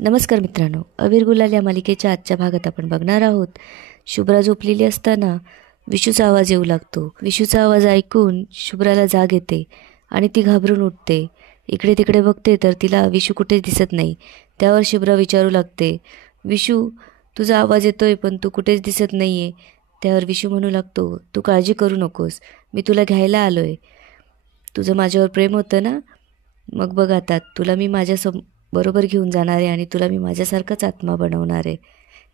नमस्कार मित्रांनो, अबीर गुलाल या मालिकेच्या आजच्या भागात आपण बघणार आहोत. शुभ्रा झोपलेली असताना विशूचा आवाज येऊ लागतो. विशूचा आवाज ऐकून शुभ्राला जाग येते आणि ती घाबरून उठते. इकडे तिकडे बघते तर तिला विशू कुठे दिसत नाही. त्यावर शुभ्रा विचारू लागते, विशू तुझा आवाज येतोय पण तू कुठेच दिसत नाहीये. त्यावर विशू म्हणू लागतो, तू काळजी करू नकोस, मी तुला घ्यायला आलोय. तुझं माझ्यावर प्रेम होतं ना, मग बघ आता तुला मी बरोबर घेऊन जाणार आहे आणि तुला मी माझ्यासारखाच आत्मा बनवणार आहे.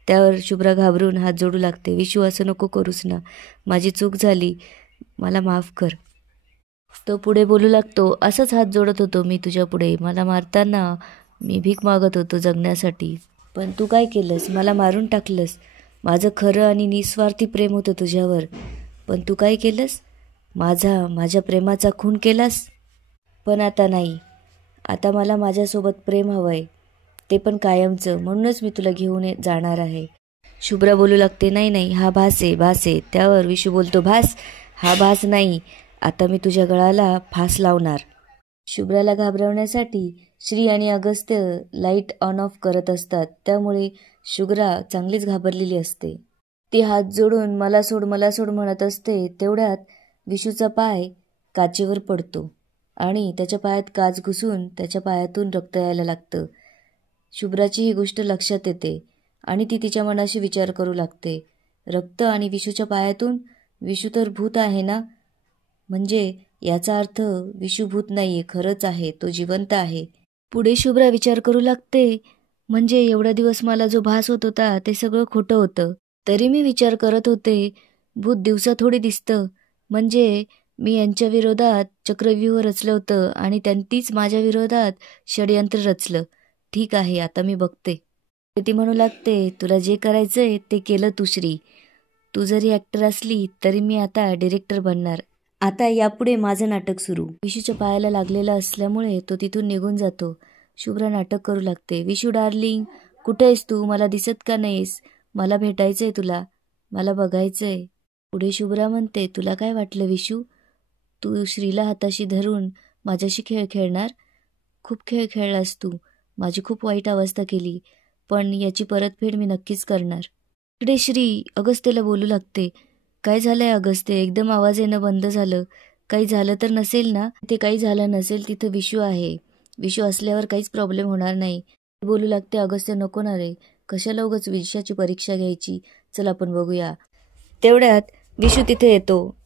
त्यावर शुभ्रा घाबरून हात जोडू लागते. विशू असं नको करूस ना, माझी चूक झाली, मला माफ कर. तो पुढे बोलू लागतो, असंच हात जोडत होतो मी तुझ्या पुढे. मला मारताना मी भीक मागत होतो जगण्यासाठी, पण तू काय केलंस, मला मारून टाकलंस. माझं खरं आणि निस्वार्थी प्रेम होतं तुझ्यावर, पण तू काय केलंस, माझ्या प्रेमाचा खून केलास. पण आता नाही, आता मला माझ्यासोबत प्रेम हवं आहे, ते पण कायमचं. म्हणूनच मी तुला घेऊन जाणार आहे. शुभ्रा बोलू लागते, नाही नाही, हा भास आहे. त्यावर विशू बोलतो, हा भास नाही, आता मी तुझ्या गळाला फास लावणार. शुभ्राला घाबरवण्यासाठी श्री आणि अगस्त्य लाईट ऑन ऑफ करत असतात. त्यामुळे शुभ्रा चांगलीच घाबरलेली असते. ती हात जोडून मला सोड म्हणत असते. तेवढ्यात विशूचा पाय काचेवर पडतो आणि त्याच्या पायात काच घुसून त्याच्या पायातून रक्त यायला लागतं. शुभ्राची ही गोष्ट लक्षात येते आणि ती तिच्या मनाशी विचार करू लागते, रक्त आणि विशूच्या पायातून, विशू तर भूत आहे ना, म्हणजे याचा अर्थ विशू भूत नाहीये, खरंच आहे, तो जिवंत आहे. पुढे शुभ्रा विचार करू लागते, म्हणजे एवढा दिवस मला जो भास होत होता ते सगळं खोटं होतं. तरी मी विचार करत होते, भूत दिवसा थोडी दिसतं, म्हणजे मी यांच्या विरोधात चक्रव्यूह रचलं होतं आणि त्यांनीच माझ्या विरोधात षडयंत्र रचलं. ठीक आहे, आता मी बघते. ती म्हणू लागते, तुला जे करायचंय ते केलं तू श्री. तू जरी ॲक्टर असली तरी मी आता डिरेक्टर बनणार. आता यापुढे माझं नाटक सुरू. विशूच्या पायाला लागलेला असल्यामुळे तो तिथून निघून जातो. शुभ्रा नाटक करू लागते, विशू डार्लिंग कुठे आहेस तू, मला दिसत का नाहीस, मला भेटायचंय तुला, मला बघायचंय. पुढे शुभ्रा म्हणते, तुला काय वाटलं विशू, तू श्रीला हाताशी धरून माझ्याशी खेळ खेळणार. खूप खेळ खेळलास तू, माझी खूप वाईट अवस्था केली, पण याची परतफेड मी नक्कीच करणार. इकडे श्री अगस्त्यला बोलू लागते, काय झालंय अगस्त्य, एकदम आवाज येणं बंद झालं, काही झालं तर नसेल ना. ते काही झालं नसेल, तिथं विशू आहे, विशू असल्यावर काहीच प्रॉब्लेम होणार नाही. बोलू लागते, अगस्त्य नको ना रे, कशाला उगाच विषयाची परीक्षा घ्यायची, चल आपण बघूया. तेवढ्यात विशू तिथे येतो.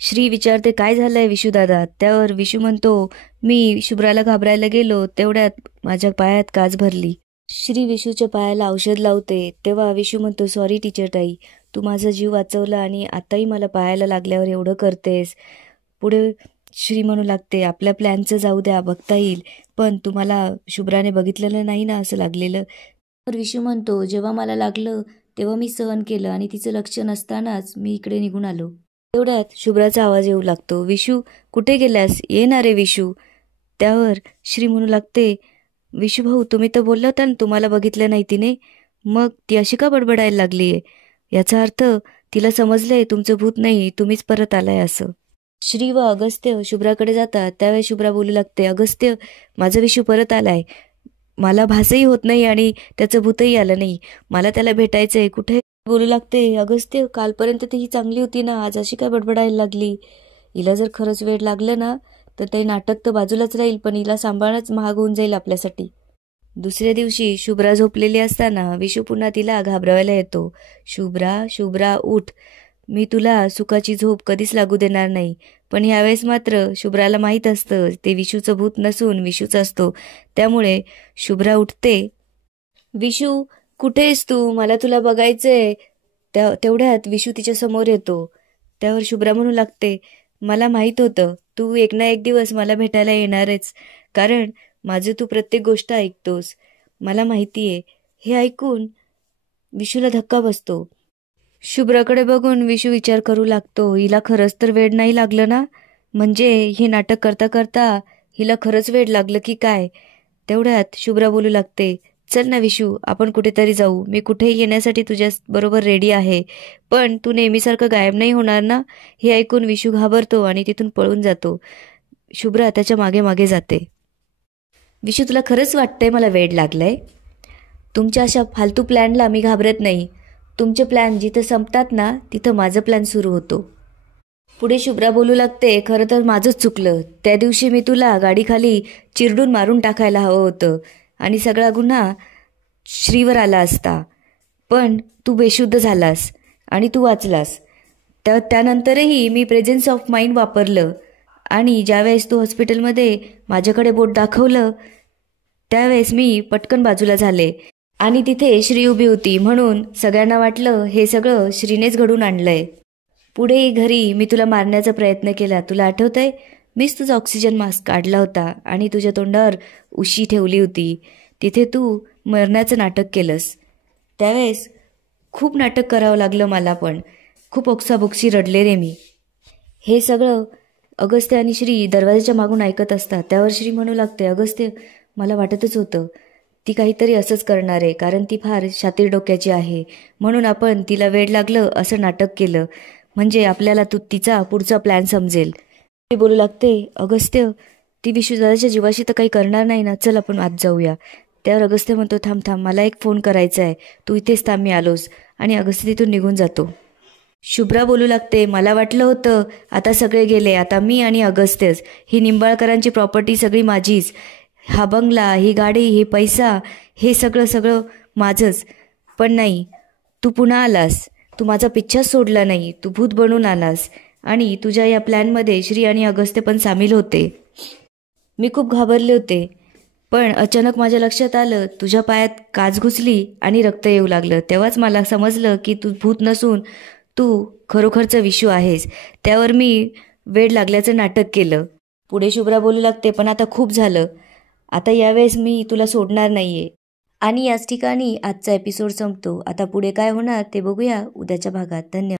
श्री विचारते, काय झालंय विशू दादा. त्यावर विशू म्हणतो, मी शुभ्राला घाबरायला गेलो, तेवढ्यात माझ्या पायात काच भरली. श्री विशूच्या पायाला औषध लावते. तेव्हा विशू म्हणतो, सॉरी टीचर ताई, तू माझा जीव वाचवला आणि आताही मला पायाला लागल्यावर एवढं करतेस. पुढे श्री म्हणू लागते, आपल्या प्लॅनचं जाऊ द्या, बघता येईल, पण तुम्हाला शुभ्राने बघितलेलं नाही ना असं लागलेलं. तर विशू म्हणतो, जेव्हा मला लागलं तेव्हा मी सहन केलं आणि तिचं लक्ष नसतानाच मी इकडे निघून आलो. तेवढ्यात शुभ्राचा आवाज येऊ लागतो, विशू कुठे गेल्यास, ये ना रे विशू. त्यावर श्री म्हणू लागते, विशू भाऊ तुम्ही तर बोलला होता ना तुम्हाला बघितलं नाही तिने, मग ती अशी का बडबडायला लागलीये, याचा अर्थ तिला समजलंय तुमचं भूत नाही, तुम्हीच परत आलाय असं. श्री व अगस्त्य शुभ्राकडे जातात. त्यावेळेस शुभ्रा बोलू लागते, अगस्त्य माझा विशू परत आलाय, मला भासही होत नाही आणि त्याचं भूतही आलं नाही, मला त्याला भेटायचंय. कुठे बोलू लागते, अगस्त्य कालपर्यंत ती ही चांगली होती ना, आज अशी काय बडबडायला लागली. हिला जर खरंच वेळ लागलं ना तर ते नाटक तर बाजूलाच राहील, पण हिला सांभाळणंच महाग होऊन जाईल आपल्यासाठी. दुसऱ्या दिवशी शुभ्रा झोपलेली असताना विशू पुन्हा तिला घाबरवायला येतो. शुभ्रा उठ, मी तुला सुखाची झोप कधीच लागू देणार नाही. पण ह्यावेळेस मात्र शुभ्राला माहीत असतं ते विशूचं भूत नसून विशूचं असतो. त्यामुळे शुभ्रा उठते. विशू कुठे आहेस तू, मला तुला बघायचंय. तेवढ्यात विशू तिच्या समोर येतो. त्यावर शुभ्रा म्हणू लागते, मला माहीत होतं तू एक ना एक दिवस मला भेटायला येणारच, कारण माझं तू प्रत्येक गोष्ट ऐकतोस, मला माहितीये. हे ऐकून विशूला धक्का बसतो. शुभ्राकडे बघून विशू विचार करू लागतो, हिला खरंच तर वेड नाही लागलं ना, म्हणजे हे नाटक करता करता हिला खरंच वेड लागलं की काय. तेवढ्यात शुभ्रा बोलू लागते, चल ना विशू आपण कुठेतरी जाऊ, मी कुठेही येण्यासाठी तुझ्या बरोबर रेडी आहे, पण तू नेहमीसारखं गायब नाही होणार ना. हे ऐकून विशू घाबरतो आणि तिथून पळून जातो. शुभ्रा त्याच्या मागे मागे जाते. विशू तुला खरंच वाटतंय मला वेड लागलंय. तुमच्या अशा फालतू प्लॅनला मी घाबरत नाही. तुमचे प्लॅन जिथं संपतात ना तिथं माझं प्लॅन सुरू होतो. पुढे शुभ्रा बोलू लागते, खरं तर माझंच चुकलं. त्या दिवशी मी तुला गाडीखाली चिरडून मारून टाकायला हवं होतं आणि सगळा गुन्हा श्रीवर आला असता. पण तू बेशुद्ध झालास आणि तू वाचलास. त्यानंतरही मी प्रेझेन्स ऑफ माइंड वापरलं आणि ज्यावेळेस तू हॉस्पिटलमध्ये माझ्याकडे बोट दाखवलं त्यावेळेस मी पटकन बाजूला झाले आणि तिथे श्री उभी होती, म्हणून सगळ्यांना वाटलं हे सगळं श्रीनेच घडून आणलंय. पुढे घरी मी तुला मारण्याचा प्रयत्न केला, तुला आठवतंय? मीच तुझा ऑक्सिजन मास्क काढला होता आणि तुझ्या तोंडावर उशी ठेवली होती. तिथे तू मरण्याचं नाटक केलंस. त्यावेळेस खूप नाटक करावं लागलं मला, पण खूप ओक्साबोक्सी रडले रे मी. हे सगळं अगस्त्य आणि श्री दरवाजाच्या मागून ऐकत असतात. त्यावर श्री म्हणू लागते, अगस्त्य मला वाटतच होतं ती काहीतरी असंच करणार आहे, कारण ती फार शातीर डोक्याची आहे. म्हणून आपण तिला वेड लागलं असं नाटक केलं, म्हणजे आपल्याला तिचा पुढचा प्लॅन समजेल. ती बोलू लागते, अगस्त्य ती विश्वदादाच्या जीवाशी तर काही करणार नाही ना, चल आपण आत जाऊया. त्यावर अगस्त्य म्हणतो, थांब थांब मला एक फोन करायचा आहे, तू इथेच थांब, मी आलोस. आणि अगस्त्य तिथून निघून जातो. शुभ्रा बोलू लागते, मला वाटलं होतं आता सगळे गेले, आता मी आणि अगस्त्यच. ही निंबाळकरांची प्रॉपर्टी सगळी माझीच. हा बंगला, ही गाडी, हे पैसा, हे सगळं माझंच. पण नाही, तू पुन्हा आलास. तू माझा पिच्छाच सोडला नाही, तू भूत बनून आलास. आणि तुझ्या या प्लॅनमध्ये श्री आणि अगस्त्य पण सामील होते. मी खूप घाबरले होते, पण अचानक माझ्या लक्षात आलं, तुझ्या पायात काच घुसली आणि रक्त येऊ लागलं. तेव्हाच मला समजलं की तू भूत नसून तू खरोखरचं विशू आहेस. त्यावर मी वेड लागल्याचं नाटक केलं. पुढे शुभ्रा बोलू लागते, पण आता खूप झालं, आता यावेळेस मी तुला सोडणार नाहीये. आणि याच ठिकाणी आजचा एपिसोड संपतो. आता पुढे काय होणार ते बघूया उद्याच्या भागात. धन्यवाद.